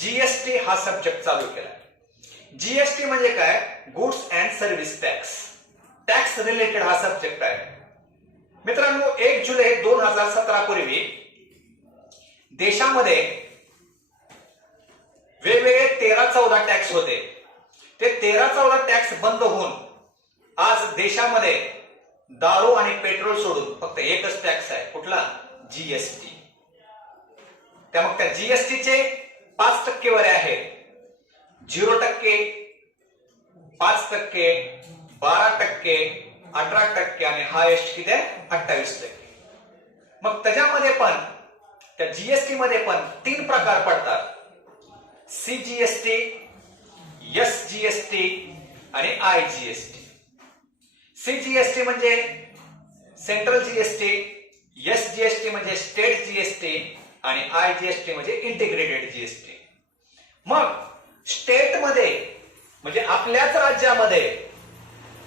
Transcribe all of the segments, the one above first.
GST हा subject चालू केला. जीएसटी म्हणजे काय? Goods and service tax. Tax related हा सब्जेक्ट आहे. मित्रांनो, 1 जुलै 2017 पूर्वी देशामध्ये वेगवेगळे 13-14 टॅक्स होते. ते 13-14 टॅक्स बंद होऊन आज देशामध्ये दारू आणि पेट्रोल सोडून फक्त एकच टॅक्स आहे. कुठला? जीएसटी. त्यामुळे त्या जीएसटीचे 5% आहे. 0%, 5%, 12%, 18% आणि हायेस्ट किती आहे? 28%. मग त्याच्यामध्ये पण त्या जीएसटी मध्ये पण 3 प्रकार पडतात. सीजीएसटी, एसजीएसटी आणि आयजीएसटी. सीजीएसटी म्हणजे सेंट्रल जीएसटी, एसजीएसटी म्हणजे स्टेट जीएसटी आणि आयजीएसटी म्हणजे इंटिग्रेटेड जीएसटी. मग स्टेट मध्ये म्हणजे आपल्याच राज्यामध्ये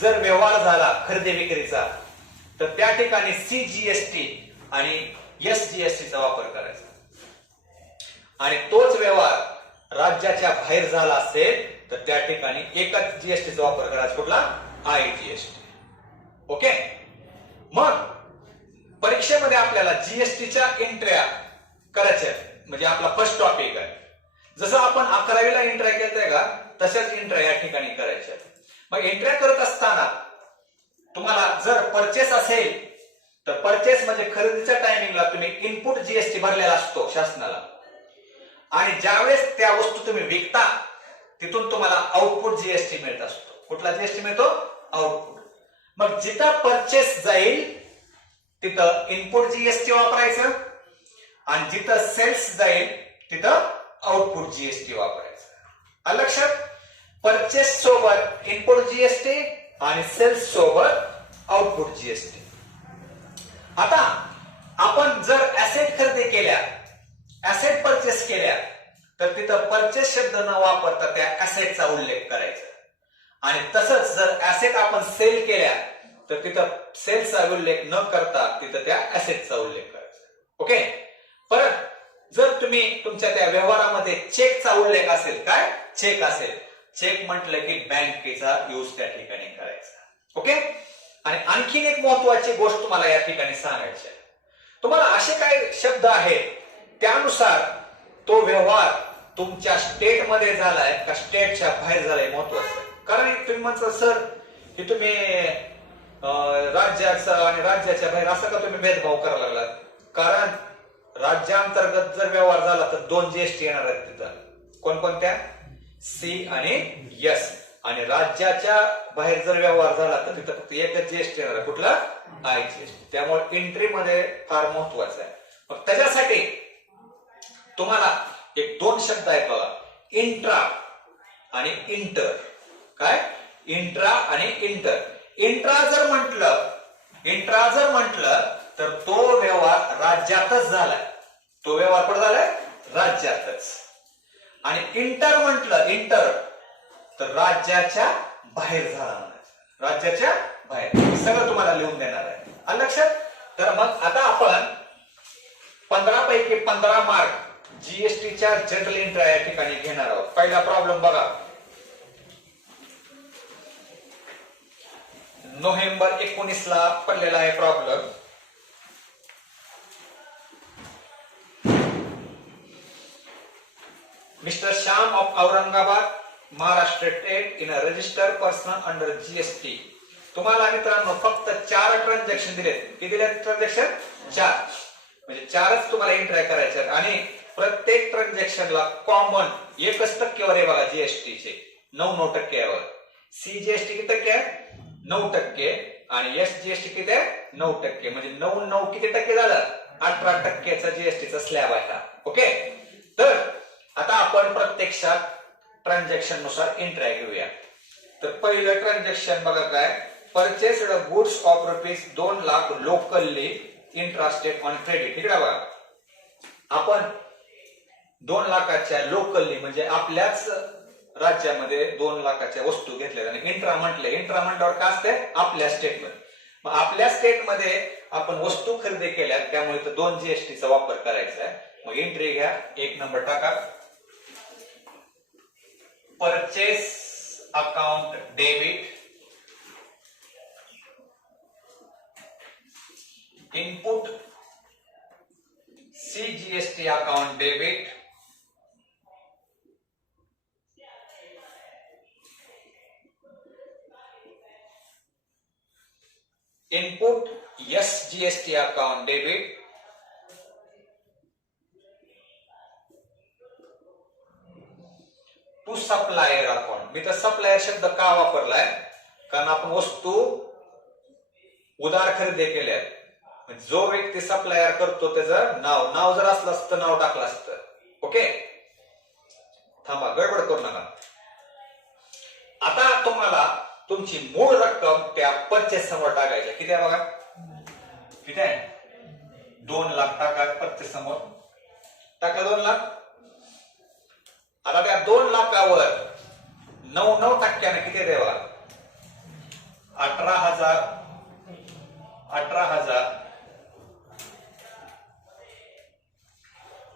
जर व्यवहार झाला खरेदी विक्रीचा तर त्या ठिकाणी सीजीएसटी आणि एसजीएसटीचा वापर करायचा. आणि तोच व्यवहार राज्याच्या बाहेर झाला असेल तर त्या ठिकाणी एकच जीएसटीचा वापर करायचा. कुठला? आयजीएसटी. ओके. मग परीक्षेमध्ये आपल्याला जीएसटीच्या एंट्र्या करायच्या म्हणजे आपला फर्स्ट टॉपिक आहे. जसं आपण 11वीला एंट्र्या केल्या का तशाच एंट्र्या या ठिकाणी करायच्या. मग एंट्र्या करत असताना तुम्हाला जर परचेस असेल तर परचेस म्हणजे खरेदीच्या टायमिंगला तुम्ही इनपुट जीएसटी भरलेला असतो शासनाला आणि ज्यावेळेस त्या वस्तू तुम्ही विकता तिथून तुम्हाला आउटपुट जीएसटी मिळत असतो. कुठला जीएसटी मिळतो? आउटपुट. मग जिथं परचेस जाईल तिथं इनपुट जीएसटी वापरायचं आणि जिथं सेल्स जाईल तिथं आउटपुट जीएसटी वापरायचं. आलं लक्षात? परचेस सोबत इनपुट जीएसटी आणि सेल्स सोबत आउटपुट जीएसटी. आता आपण जर ऍसेट खरेदी केल्या, ऍसेट परचेस केल्या तर तिथं परचेस शब्द न वापरता त्या ऍसेटचा उल्लेख करायचा. आणि तसंच जर ऍसेट आपण सेल केल्या तर तिथं सेल्सचा उल्लेख न करता तिथं त्या ऍसेटचा उल्लेख करायचा. ओके. परत जर तुम्ही तुमच्या त्या व्यवहारामध्ये चेकचा उल्लेख असेल, काय? चेक असेल, चेक म्हटलं की बँकेचा यूज त्या ठिकाणी करायचा. ओके. आणि आणखीन एक महत्वाची गोष्ट तुम्हाला या ठिकाणी सांगायची आहे. तुम्हाला असे काही शब्द आहेत त्यानुसार तो व्यवहार तुमच्या स्टेटमध्ये झालाय का स्टेटच्या बाहेर झालाय महत्वाचं आहे. कारण तुम्ही म्हणता सर की तुम्ही राज्याचा आणि राज्याच्या बाहेर असं का तुम्ही भेदभाव करायला लागलात? कारण राज्यांतर्गत जर व्यवहार झाला तर 2 जीएसटी येणार आहेत तिथं. कोणकोणत्या? सी आणि एस. आणि राज्याच्या बाहेर जर व्यवहार झाला तर तिथं फक्त एकच जीएसटी येणार आहे. कुठला? आयजीएसटी. त्यामुळे एंट्री मध्ये फार महत्वाचं आहे. मग त्याच्यासाठी तुम्हाला एक 2 शब्द आहेत बघा, इंट्रा आणि इंटर. काय? इंट्रा आणि इंटर. इंट्रा जर म्हटलं तर तो व्यवहार राज्यातच झालाय. तो व्यवहार कुठे झालाय? राज्यातच. आणि इंटर तर राज्याच्या बाहेर झाला म्हणायचं. राज्याच्या बाहेर. सगळं तुम्हाला लिहून देणार आहे. आलं लक्षात? तर मग आता आपण 15 पैकी 15 मार्क जीएसटीच्या जनरल एंट्री या ठिकाणी घेणार आहोत. पहिला प्रॉब्लेम बघा. नोव्हेंबर 19 ला पडलेला आहे problem. Mr. Sham of Aurangabad, Maharashtra state in a registered person under GST. तुम्हाला मित्रांनो फक्त 4 ट्रान्झॅक्शन दिलेत. किती दिलेत ट्रान्झॅक्शन? 4. म्हणजे 4च तुम्हाला एंट्री करायच्या आणि प्रत्येक ट्रान्झॅक्शनला कॉमन 1% आहे बघा जीएसटीचे. 9% आहे. सीजीएसटी किती टक्के आहे? 9% आणि एसजीएसटी किती आहे? 9%. म्हणजे 9 किती टक्के झालं? 18%चा जीएसटीचा स्लॅब आहे. ओके. तर आता आपण प्रत्यक्षात ट्रान्झॅक्शन नुसार एंट्री घेऊया. तर पहिलं ट्रान्झॅक्शन बघा काय? Purchased goods of ₹2 lakh locally intrastate on credit. इकडे बघा, आपण 2 लाखाच्या लोकली म्हणजे आपल्याच राज्यामध्ये 2 लाखाच्या वस्तू घेतल्या आणि इंट्रा म्हटल्यावर काय असते? आपल्या स्टेटमध्ये. मग आपल्या स्टेटमध्ये आपण वस्तू खरेदी केल्या त्यामुळे 2 जीएसटीचा वापर करायचा आहे. मग एंट्री घ्या. 1 नंबर टाका. Purchase account debit, input CGST account debit, input SGST account debit, to supplier account. मी तर सप्लायर शब्द का वापरलाय कारण आपण वस्तू उधार खरेदी केल्यात. जो व्यक्ती सप्लायर करतो त्याचं नाव जर असलं असतं नाव टाकलं असतं. ओके, थांबा, गडबड करू नका. आता तुम्हाला तुमची मूळ रक्कम त्या परचेस समोर टाकायची. किती आहे बघा, किती आहे? 2 लाख टाका परचेस समोर. टाकलं 2 लाख. आता त्या 2 लाखावर 9% किती देवा? 18,000.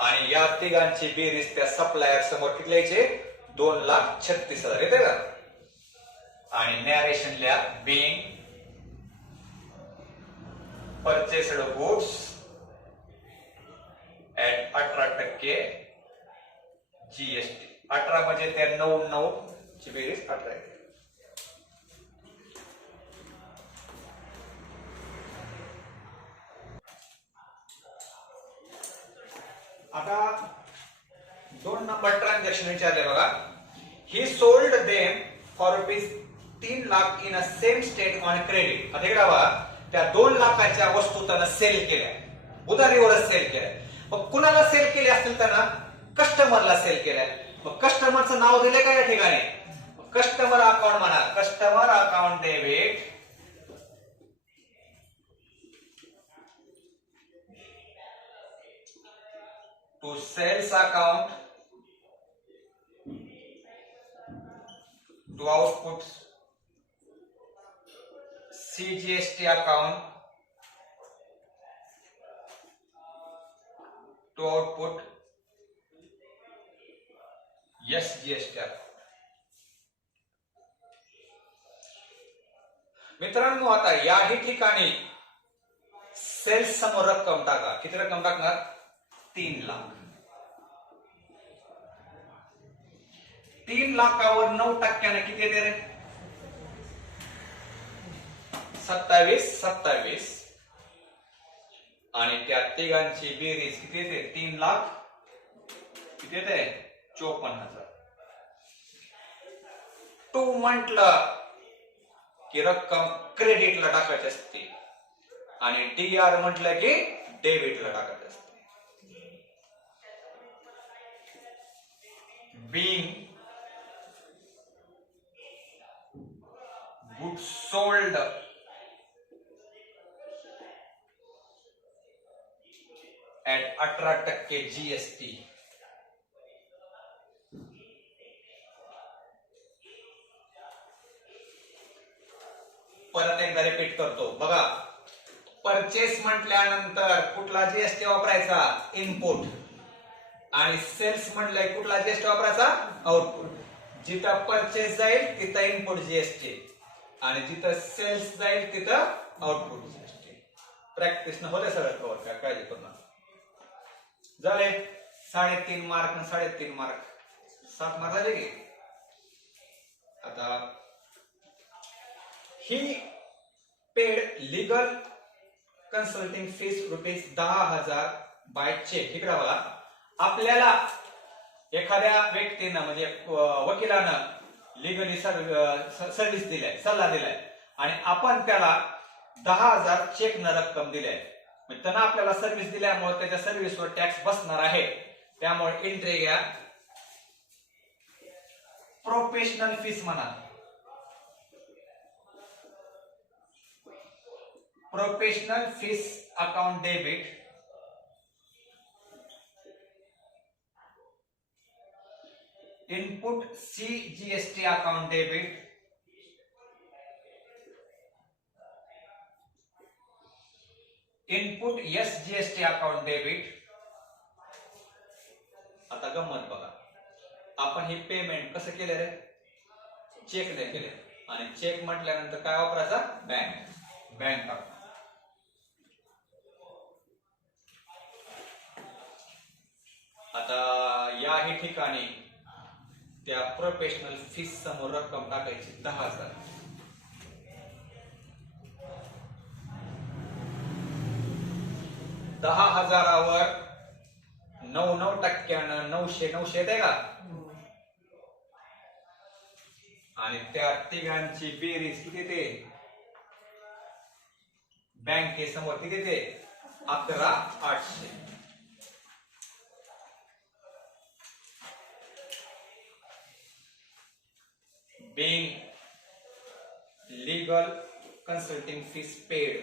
आणि या तिघांची बेरीज त्या सप्लायर समोर किती लिहायचे? 2,36,000 येते का? आणि नॅरेशन लिहा, being purchased goods at 18% GST. 18 म्हणजे त्या 9 ची बेरीज 18 येते. आता 2 नंबर ट्रान्झॅक्शन विचारले बघा. ही sold them for ₹3 lakh in a same state on credit. आता इकडे बघा, त्या 2 लाखाच्या वस्तू त्यानं सेल केल्या, उधारीवरच सेल केल्या. मग कुणाला सेल केले असतील? त्यानं कस्टमरला सेल केल्या. मग कस्टमरचं नाव दिले का या ठिकाणी? कस्टमर अकाउंट म्हणा, customer account debit to sales account to output CGST account to output SGST account. मित्रांनो, आता याही ठिकाणी सेल्स समोर रक्कम टाका. किती रक्कम टाकणार? 3 लाख. 3 लाखावर 9% किती येते रे? 27. आणि त्या तिघांची बेरीज किती येते? 3 लाख किती येते? 54,000. टू म्हटलं की रक्कम क्रेडिटला टाकायची असते आणि DR म्हटलं की डेबिटला टाकायची असते. being goods sold at 18% GST. परत एकदा रिपीट करतो बघा. परचेस म्हटल्यानंतर कुठला जीएसटी वापरायचा? इनपुट. आणि सेल्स म्हटलंय कुठला जीएसटी वापरायचा? आउटपुट. जिथं परचेस जाईल तिथं इनपुट जीएसटी आणि जिथं सेल्स जाईल तिथं आउटपुट जीएसटी. प्रॅक्टिस न होते सगळं कव्हर, काय काळजी करू नका. झाले 3.5 मार्क आणि 3.5 मार्क, 7 मार्क झाले की. आता ही paid legal consulting fees ₹10,000 by cheque. इकडे बघा, आपल्याला एखाद्या व्यक्तीनं म्हणजे वकिलानं लीगली सर्व्हिस दिलाय, सल्ला दिलाय आणि आपण त्याला 10,000 चेक न रक्कम दिलाय. त्यांना आपल्याला सर्व्हिस दिल्यामुळे त्याच्या सर्व्हिसवर टॅक्स बसणार आहे. त्यामुळे एंट्री घ्या. प्रोफेशनल फीस म्हणा. Professional fees account debit input CGST account debit input SGST account debit. आता गंमत बघा, आपण हे पेमेंट कसं केलं रे? चेकने केले आणि चेक म्हटल्यानंतर काय वापरायचा? बँक टाकणार. आता याही ठिकाणी त्या प्रोफेशनल फीस समोर रक्कम टाकायची 10,000. 10,000वर 9% 900 येते का? आणि त्या तिघांची बेरीज किती ते? बँकेसमोर किती ते? 11,800. being legal consulting fees paid.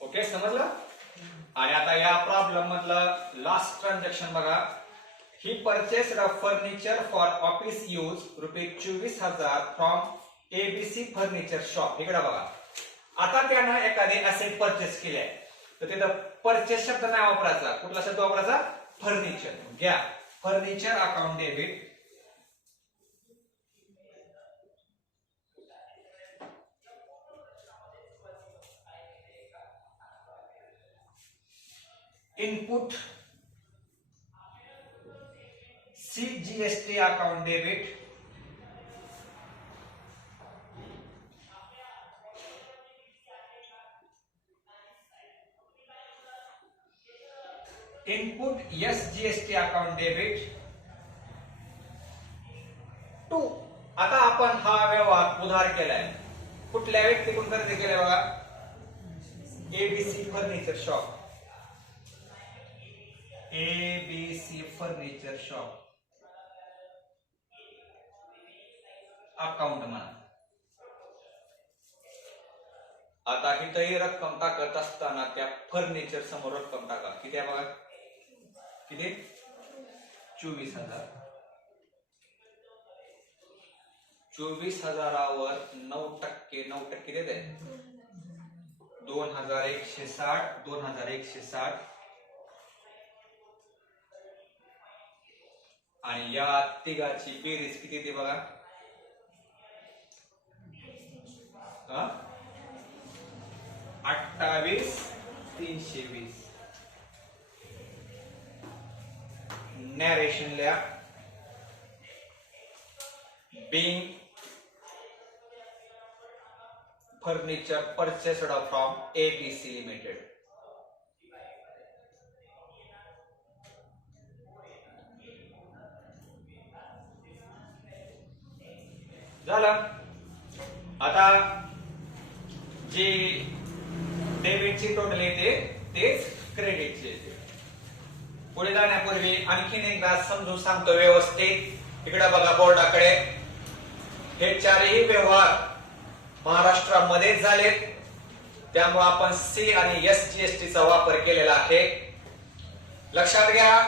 Okay, समजलं? आणि आता या प्रॉब्लेम मधलं लास्ट ट्रान्झॅक्शन बघा. ही purchased a furniture for office use ₹24,000 from ABC furniture shop. इकडे बघा, आता त्यानं एखादी असेट परचेस केली आहे तर तिथं परचेस शब्द नाही वापरायचा. कुठला शब्द वापरायचा? फर्निचर. घ्या, furniture account debit. Input CGST account debit. Input SGST account debit to. आता आपण हा व्यवहार उधार केलाय. कुठल्या व्यक्तीकडून खरेदी केलाय बघा? ABC furniture shop. ABC furniture shop account म्हणा. आता इथंही रक्कम टाकत असताना त्या फर्निचर समोर रक्कम टाका. किती आहे बघा? किती? 24,000. 24,000वर 9% देते 2,160. 2,160 आणि या तिघाची बेरीज किती येते बघा? 28,320. नॅरेशन लिहा. being furniture purchased from ABC Limited. झालं. आता जे डेबिटची टोटल येते तेच क्रेडिटचे येते. पुढे जाण्यापूर्वी आणखीन एकदा समजून सांगतो व्यवस्थित. इकडे बघा बोर्डाकडे. हे चारही व्यवहार महाराष्ट्रामध्ये झालेत, त्यामुळे आपण C आणि SGST चा वापर केलेला आहे. लक्षात घ्या,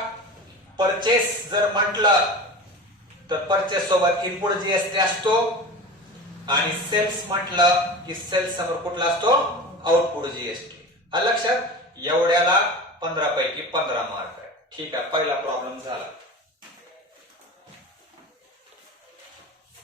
परचेस जर म्हटलं तर परचेस सोबत इनपुट GST असतो आणि सेल्स म्हटलं की सेल्स समोर कुठला असतो? Output GST. लक्षात. एवढ्याला 15 पैकी 15 मार्क आहे. ठीक आहे, पहिला प्रॉब्लेम झाला.